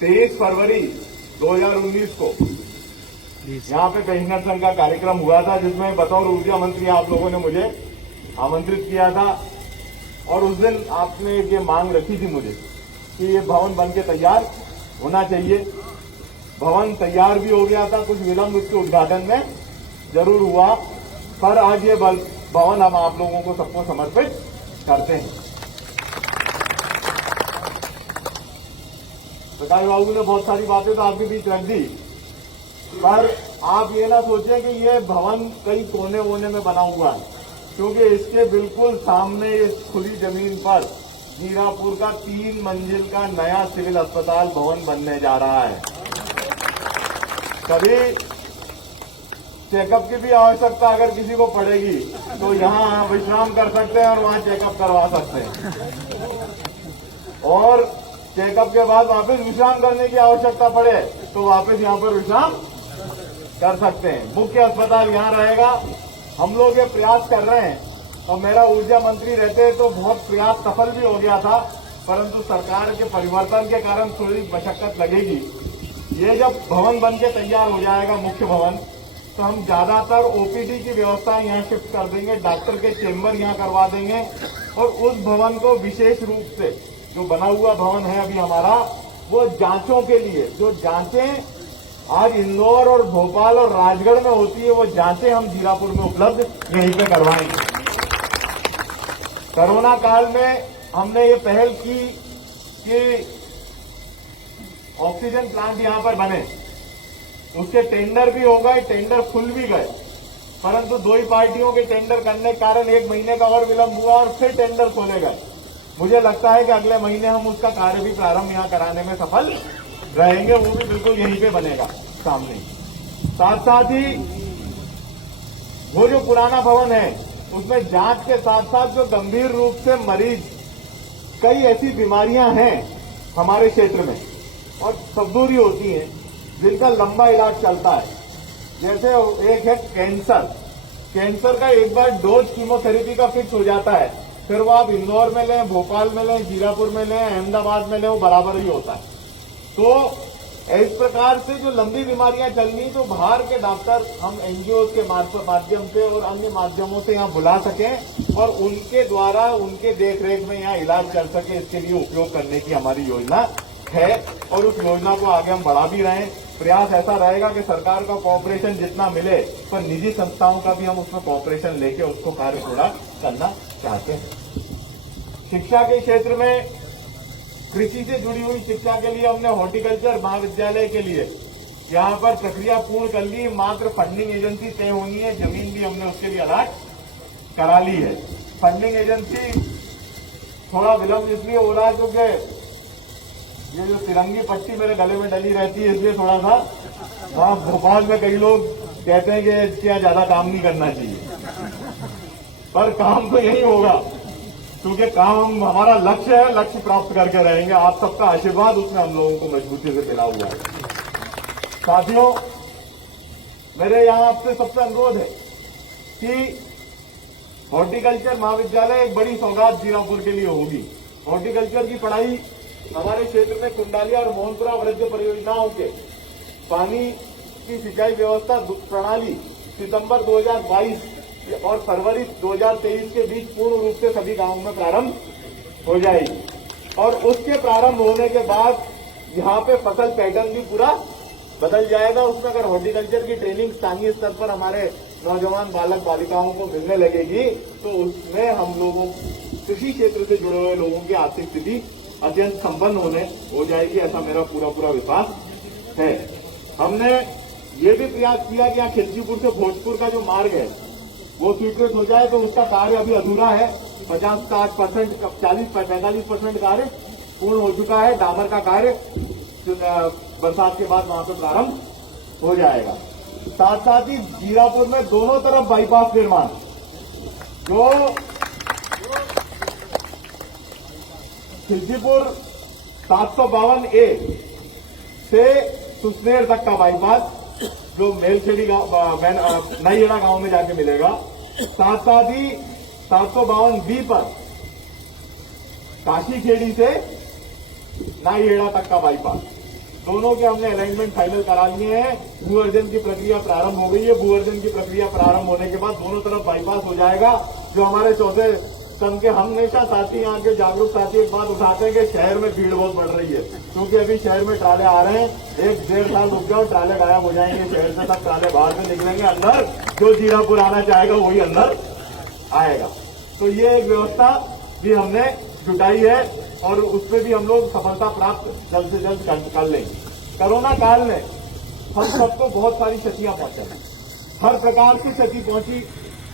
23 फरवरी 2019 को यहाँ पे पेंशनर संघ का कार्यक्रम हुआ था, जिसमें बतौर ऊर्जा मंत्री आप लोगों ने मुझे आमंत्रित किया था। और उस दिन आपने ये मांग रखी थी मुझे कि ये भवन बन के तैयार होना चाहिए। भवन तैयार भी हो गया था, कुछ विलंब उसके उद्घाटन में जरूर हुआ, पर आज ये भवन हम आप लोगों को सबको समर्पित करते हैं। प्रकाश बाबू ने बहुत सारी बातें तो आपके बीच रख दी, पर आप ये ना सोचें कि ये भवन कई कोने वोने में बना हुआ है, क्योंकि इसके बिल्कुल सामने इस खुली जमीन पर जीरापुर का 3 मंजिल का नया सिविल अस्पताल भवन बनने जा रहा है। कभी चेकअप की भी आवश्यकता अगर किसी को पड़ेगी तो यहाँ विश्राम कर सकते हैं और वहाँ चेकअप करवा सकते हैं, और चेकअप के बाद वापस विश्राम करने की आवश्यकता पड़े तो वापस यहाँ पर विश्राम कर सकते हैं। मुख्य अस्पताल यहाँ रहेगा। हम लोग ये प्रयास कर रहे हैं, और मेरा ऊर्जा मंत्री रहते तो बहुत प्रयास सफल भी हो गया था, परंतु सरकार के परिवर्तन के कारण थोड़ी मशक्कत लगेगी। ये जब भवन बन के तैयार हो जाएगा मुख्य भवन, तो हम ज्यादातर ओपीडी की व्यवस्था यहाँ शिफ्ट कर देंगे, डॉक्टर के चेंबर यहाँ करवा देंगे, और उस भवन को विशेष रूप से जो बना हुआ भवन है अभी हमारा, वो जांचों के लिए, जो जांचें आज इंदौर और भोपाल और राजगढ़ में होती है, वो जांचें हम जीरापुर में उपलब्ध यहीं पे करवाएंगे। कोरोना काल में हमने ये पहल की कि ऑक्सीजन प्लांट यहां पर बने, उसके टेंडर भी हो गए, टेंडर खुल भी गए, परंतु दो ही पार्टियों के टेंडर करने के कारण 1 महीने का और विलंब हुआ और फिर टेंडर खोले गए। मुझे लगता है कि अगले महीने हम उसका कार्य भी प्रारंभ यहां कराने में सफल रहेंगे, वो भी बिल्कुल यहीं पे बनेगा सामने। साथ साथ ही वो जो पुराना भवन है उसमें जांच के साथ साथ जो गंभीर रूप से मरीज, कई ऐसी बीमारियां हैं हमारे क्षेत्र में और सब दूरी होती हैं, जिनका लंबा इलाज चलता है। जैसे एक है कैंसर। कैंसर का एक बार डोज कीमोथेरेपी का फिक्स हो जाता है, फिर वो आप इंदौर में लें, भोपाल में लें, जीरापुर में लें, अहमदाबाद में लें, वो बराबर ही होता है। तो इस प्रकार से जो लंबी बीमारियां चलनी, तो बाहर के डॉक्टर हम एनजीओ के माध्यम से और अन्य माध्यमों से यहाँ बुला सकें और उनके द्वारा उनके देखरेख में यहाँ इलाज कर सके, इसके लिए उपयोग करने की हमारी योजना है, और उस योजना को आगे हम बढ़ा भी रहे हैं। प्रयास ऐसा रहेगा कि सरकार का कॉपरेशन जितना मिले, पर निजी संस्थाओं का भी हम उसमें कॉपरेशन लेके उसको कार्य पूरा करना चाहते हैं। शिक्षा के क्षेत्र में कृषि से जुड़ी हुई शिक्षा के लिए हमने हॉर्टिकल्चर महाविद्यालय के लिए यहाँ पर प्रक्रिया पूर्ण कर ली, मात्र फंडिंग एजेंसी तय होनी है, जमीन भी हमने उसके लिए अलॉट करा ली है। फंडिंग एजेंसी थोड़ा विलंब इसलिए हो रहा है क्योंकि ये जो तिरंगी पट्टी मेरे गले में डली रहती है, इसलिए थोड़ा सा वहाँ भोपाल में कई लोग कहते हैं कि इसके ज्यादा काम नहीं करना चाहिए, पर काम तो यही होगा, क्योंकि काम हमारा लक्ष्य है, लक्ष्य प्राप्त करके रहेंगे। आप सबका आशीर्वाद उसमें हम लोगों को मजबूती से मिला हुआ है। साथियों, मेरे यहाँ आपसे सबसे अनुरोध है कि हॉर्टिकल्चर महाविद्यालय एक बड़ी सौगात जीरापुर के लिए होगी। हॉर्टिकल्चर की पढ़ाई हमारे क्षेत्र में कुंडालिया और मोहनपुरा वृद्ध परियोजनाओं के पानी की सिंचाई व्यवस्था प्रणाली सितंबर 2022 और फरवरी 2023 के बीच पूर्ण रूप से सभी गांवों में प्रारंभ हो जाएगी, और उसके प्रारंभ होने के बाद यहाँ पे फसल पैटर्न भी पूरा बदल जाएगा। उसमें अगर हॉर्टिकल्चर की ट्रेनिंग स्थानीय स्तर पर हमारे नौजवान बालक बालिकाओं को मिलने लगेगी, तो उसमें हम लोगों कृषि क्षेत्र से जुड़े हुए लोगों की आर्थिक स्थिति अत्यंत संपन्न हो जाएगी, ऐसा मेरा पूरा विश्वास है। हमने ये भी प्रयास किया कि यहाँ खिलचीपुर से भोजपुर का जो मार्ग है वो स्वीकृत हो जाए, तो उसका कार्य अभी अधूरा है। 50-60%, 40-45% कार्य पूर्ण हो चुका है। डामर का कार्य बरसात के बाद वहां पे प्रारंभ हो जाएगा। साथ साथ ही जीरापुर में दोनों तरफ बाईपास निर्माण, जो खिलचीपुर 752A से सुसनेर तक का बाईपास, जो मेलखेड़ी नईहेड़ा गांव में जाके मिलेगा। साथ साथ ही 752B पर काशीखेड़ी से नईहेड़ा तक का बाईपास, दोनों के हमने अलाइनमेंट फाइनल करा लिए हैं। भू अर्जन की प्रक्रिया प्रारंभ हो गई है। भू अर्जन की प्रक्रिया प्रारंभ होने के बाद दोनों तरफ बाईपास हो जाएगा। जो हमारे चौथे स्तंभ के हमेशा साथी, यहाँ के जागरूक साथी एक बात उठाते हैं कि शहर में भीड़ बहुत बढ़ रही है, क्योंकि अभी शहर में ट्राले आ रहे हैं। 1-1.5 साल रुक जाओ, ट्राले गायब हो जाएंगे शहर से, सब ट्राले बाहर से निकलेंगे। अंदर जो जीरापुर आना चाहेगा वही अंदर आएगा। तो ये एक व्यवस्था भी हमने जुटाई है और उसमें भी हम लोग सफलता प्राप्त जल्द से जल्द कर लेंगे। कोरोना काल में हम सबको बहुत सारी क्षतियां पहुंची, हर प्रकार की क्षति पहुंची,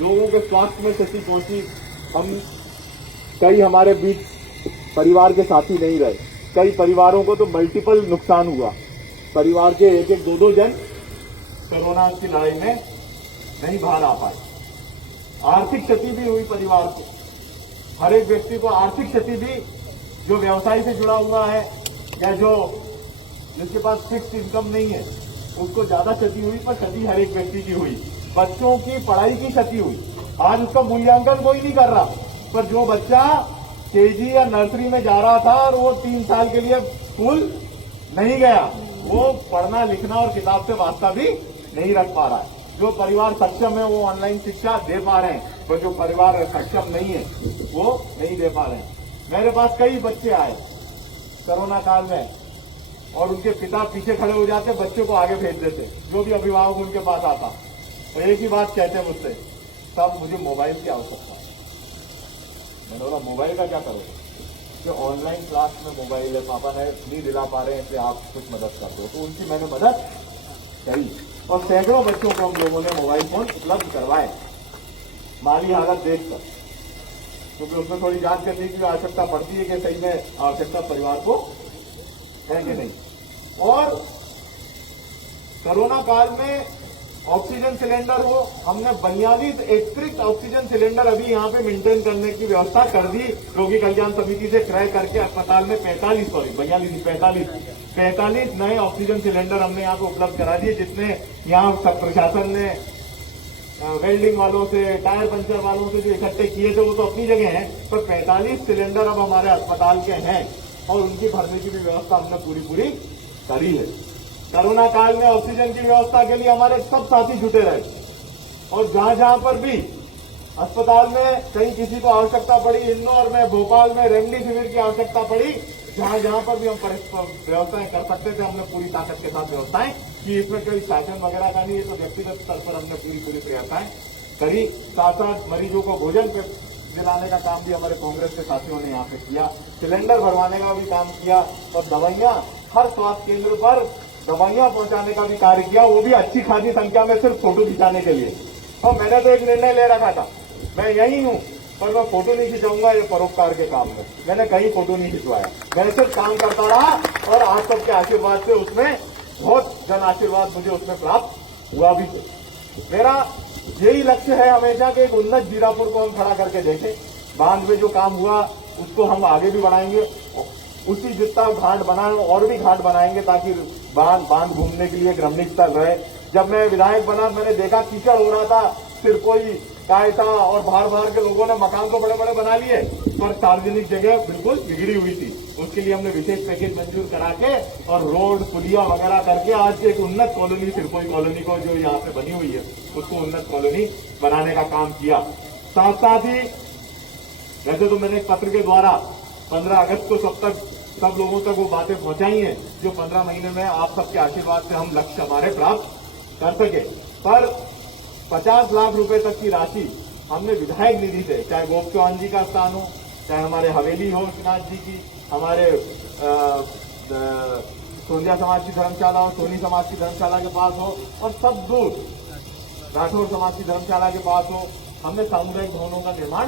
लोगों के स्वास्थ्य में क्षति पहुंची। हम कई हमारे बीच परिवार के साथी नहीं रहे, कई परिवारों को तो मल्टीपल नुकसान हुआ। परिवार के 1-1, 2-2 जन कोरोना की लड़ाई में नहीं बाहर आ पाए। आर्थिक क्षति भी हुई परिवार को, हर एक व्यक्ति को आर्थिक क्षति भी, जो व्यवसाय से जुड़ा हुआ है या जो जिसके पास फिक्स इनकम नहीं है उसको ज्यादा क्षति हुई, पर क्षति हर एक व्यक्ति की हुई। बच्चों की पढ़ाई की क्षति हुई। आज उसका मूल्यांकन कोई नहीं कर रहा, पर जो बच्चा केजी या नर्सरी में जा रहा था और वो 3 साल के लिए स्कूल नहीं गया, वो पढ़ना लिखना और किताब से वास्ता भी नहीं रख पा रहा है। जो परिवार सक्षम है वो ऑनलाइन शिक्षा दे पा रहे हैं, पर जो परिवार सक्षम नहीं है वो नहीं दे पा रहे हैं। मेरे पास कई बच्चे आए कोरोना काल में और उनके पिता पीछे खड़े हो जाते, बच्चे को आगे भेज देते, जो भी अभिभावक उनके पास आता तो एक ही बात कहते मुझसे, साहब मुझे मोबाइल की आवश्यकता है। मैंने बोला मोबाइल का क्या करोगे? कि ऑनलाइन क्लास में मोबाइल है, पापा नहीं दिला पा रहे हैं, इसलिए आप कुछ मदद कर दो। तो उनकी मैंने मदद करी और सैकड़ों बच्चों को हम लोगों ने मोबाइल फोन उपलब्ध करवाए, माली हालत देखकर, क्योंकि उसमें थोड़ी जांच करने की आवश्यकता पड़ती है कि सही में आवश्यकता परिवार को है कि नहीं। और कोरोना काल में ऑक्सीजन सिलेंडर हो, हमने 42 अतिरिक्त ऑक्सीजन सिलेंडर अभी यहाँ पे मेंटेन करने की व्यवस्था कर दी। रोगी कल्याण समिति से क्रय करके अस्पताल में 45 नए ऑक्सीजन सिलेंडर हमने यहाँ पे उपलब्ध करा दिए, जिसमें यहाँ सब प्रशासन ने वेल्डिंग वालों से, टायर पंचर वालों से जो इकट्ठे किए थे वो तो अपनी जगह हैं, पर 45 सिलेंडर अब हमारे अस्पताल के हैं और उनकी भरने की भी व्यवस्था हमने पूरी करी है। कोरोना काल में ऑक्सीजन की व्यवस्था के लिए हमारे सब साथी जुटे रहे और जहां पर भी अस्पताल में कहीं किसी को आवश्यकता पड़ी, इंदौर में, भोपाल में रेमडेसिविर की आवश्यकता पड़ी, जहां पर भी हम व्यवस्थाएं कर सकते थे, हमने पूरी ताकत के साथ व्यवस्थाएं की। इसमें कोई शासन वगैरह का नहीं है, तो व्यक्तिगत स्तर पर हमने पूरी प्रयासाएं करी। साथ साथ मरीजों को भोजन दिलाने का काम भी हमारे कांग्रेस के साथियों ने यहाँ पे किया, सिलेंडर भरवाने का भी काम किया और दवाइयां हर स्वास्थ्य केंद्र पर दवाइयां पहुंचाने का भी कार्य किया, वो भी अच्छी खासी संख्या में सिर्फ फोटो खिंचाने के लिए। और मैंने तो एक निर्णय ले रखा था, मैं यही हूं पर मैं फोटो नहीं खिंचाऊंगा, ये परोपकार के काम में मैंने कहीं फोटो नहीं खिंचवाया, मैं सिर्फ काम करता रहा और आप सबके आशीर्वाद से उसमें बहुत जन आशीर्वाद मुझे उसमें प्राप्त हुआ भी थे। मेरा यही लक्ष्य है हमेशा कि एक उन्नत जीरापुर को हम खड़ा करके देखें। बांध में जो काम हुआ उसको हम आगे भी बढ़ाएंगे, उसी जितना घाट बनाए और भी घाट बनाएंगे ताकि बांध घूमने के लिए रमणीक स्थल रहे। जब मैं विधायक बना मैंने देखा कीचड़ हो रहा था, सिर्फ कोई कायता और बाहर के लोगों ने मकान तो बड़े बड़े बना लिए पर सार्वजनिक जगह बिल्कुल बिगड़ी हुई थी। उसके लिए हमने विशेष पैकेज मंजूर करा के और रोड पुलिया वगैरह करके आज एक उन्नत कॉलोनी, सिरकोई कॉलोनी को जो यहाँ पे बनी हुई है उसको उन्नत कॉलोनी बनाने का काम किया। साथ ही वैसे तो मैंने एक पत्र के द्वारा 15 अगस्त को सब लोगों तक वो बातें पहुंचाई हैं जो 15 महीने में आप सबके आशीर्वाद से हम लक्ष्य हमारे प्राप्त कर सके। पर 50 लाख रुपए तक की राशि हमने विधायक निधि से, चाहे गोप चौहान जी का स्थान हो, चाहे हमारे हवेली हो विश्वनाथ जी की, हमारे सोनिया समाज की धर्मशाला हो, सोनी समाज की धर्मशाला के पास हो और सब दूर राठौर समाज की धर्मशाला के पास हो, हमने सामुदायिक भवनों का निर्माण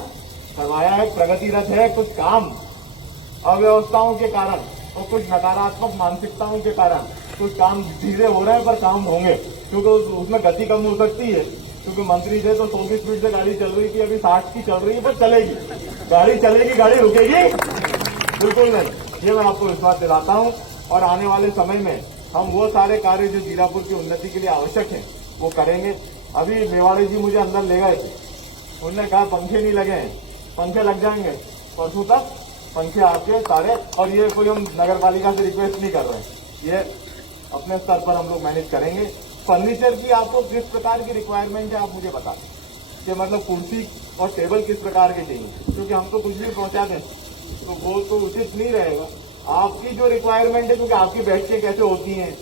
करवाया है। प्रगतिरत है। कुछ काम अव्यवस्थाओं के कारण और कुछ नकारात्मक मानसिकताओं के कारण कुछ काम धीरे हो रहे हैं, पर काम होंगे क्योंकि उसमें गति कम हो सकती है। क्योंकि मंत्री थे तो 100 की स्पीड से गाड़ी चल रही थी, अभी 60 की चल रही है, पर चलेगी, गाड़ी चलेगी, गाड़ी रुकेगी बिल्कुल नहीं, ये मैं आपको विश्वास दिलाता हूं। और आने वाले समय में हम वो सारे कार्य जो जीरापुर की उन्नति के लिए आवश्यक है वो करेंगे। अभी मेवाड़ी जी मुझे अंदर ले गए थे, उन्होंने कहा पंखे नहीं लगे हैं, पंखे लग जाएंगे परसों तक, पंखे आपके सारे। और ये कोई हम नगर पालिका से रिक्वेस्ट नहीं कर रहे हैं, ये अपने स्तर पर हम लोग मैनेज करेंगे। फर्नीचर की आपको किस प्रकार की रिक्वायरमेंट है आप मुझे बता दें कि मतलब कुर्सी और टेबल किस प्रकार के चाहिए, क्योंकि हम तो कुछ भी पहुंचा दें तो वो तो उचित नहीं रहेगा। आपकी जो रिक्वायरमेंट है, क्योंकि आपकी बैठकें कैसे होती हैं,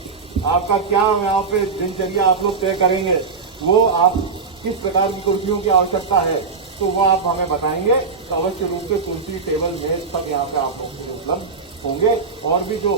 आपका क्या यहाँ पे दिनचर्या आप लोग तय करेंगे, वो आप किस प्रकार की कुर्सियों की आवश्यकता है तो वो आप हमें बताएंगे तो अवश्य रूप से कुर्सी टेबल मेज सब यहाँ पे आप लोग उपलब्ध होंगे। और भी जो